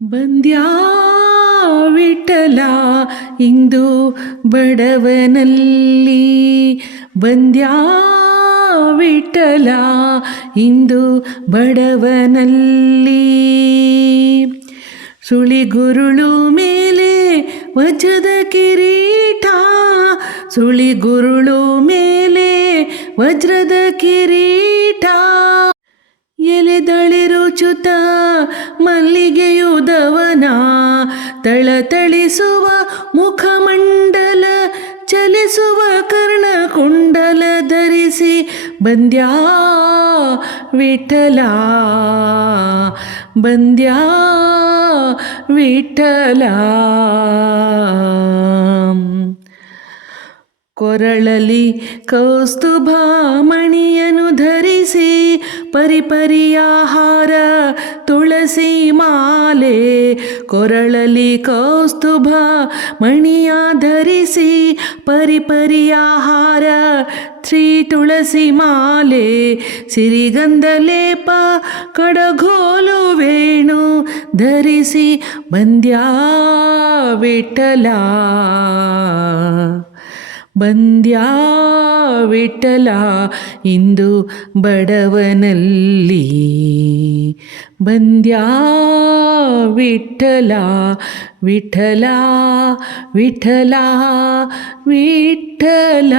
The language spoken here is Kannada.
ಬಂದ್ಯಾ ವಿಠಲ ಇಂದು ಬಡವನಲ್ಲಿ, ಬಂದ್ಯಾ ವಿಠಲ ಇಂದು ಬಡವನಲ್ಲಿ. ಸುಳಿಗುರುಳು ಮೇಲೆ ವಜ್ರದ ಕಿರೀಟ, ಸುಳಿಗುರುಳು ಮೇಲೆ ವಜ್ರದ ಕಿರೀಟ. ಎಲೆದಳಿರುಚುತ ಮಲ್ಲಿಗೆಯುದವನ ತಳತಳಿಸುವ ಮುಖಮಂಡಲ, ಚಲಿಸುವ ಕರ್ಣಕುಂಡಲ ಧರಿಸಿ ಬಂದ್ಯಾ ವಿಠಲ, ಬಂದ್ಯಾ ವಿಠಲ. ಕೊರಳಲಿ ಕೌಸ್ತುಭ ಮಣಿಯನ್ನು ಧರಿಸಿ ಪರಿಪರಿಯಾಹಾರ ತುಳಸಿ ಮಾಲೆ, ಕೊರಳಲಿ ಕೌಸ್ತುಭ ಮಣಿಯ ಧರಿಸಿ ಪರಿಪರಿಯಾಹಾರ ಶ್ರೀ ತುಳಸಿ ಮಾಲೆ. ಸಿರಿಗಂಧ ಲೇಪ ಕಡಗೋಲು ವೇಣು ಧರಿಸಿ ಬಂದ್ಯಾ ವಿಠಲ, ಬಂದ್ಯಾ ವಿಠಲ ಇಂದು ಬಡವನಲ್ಲಿ, ಬಂದ್ಯಾ ವಿಠಲ ವಿಠಲ ವಿಠಲ ವಿಠಲ.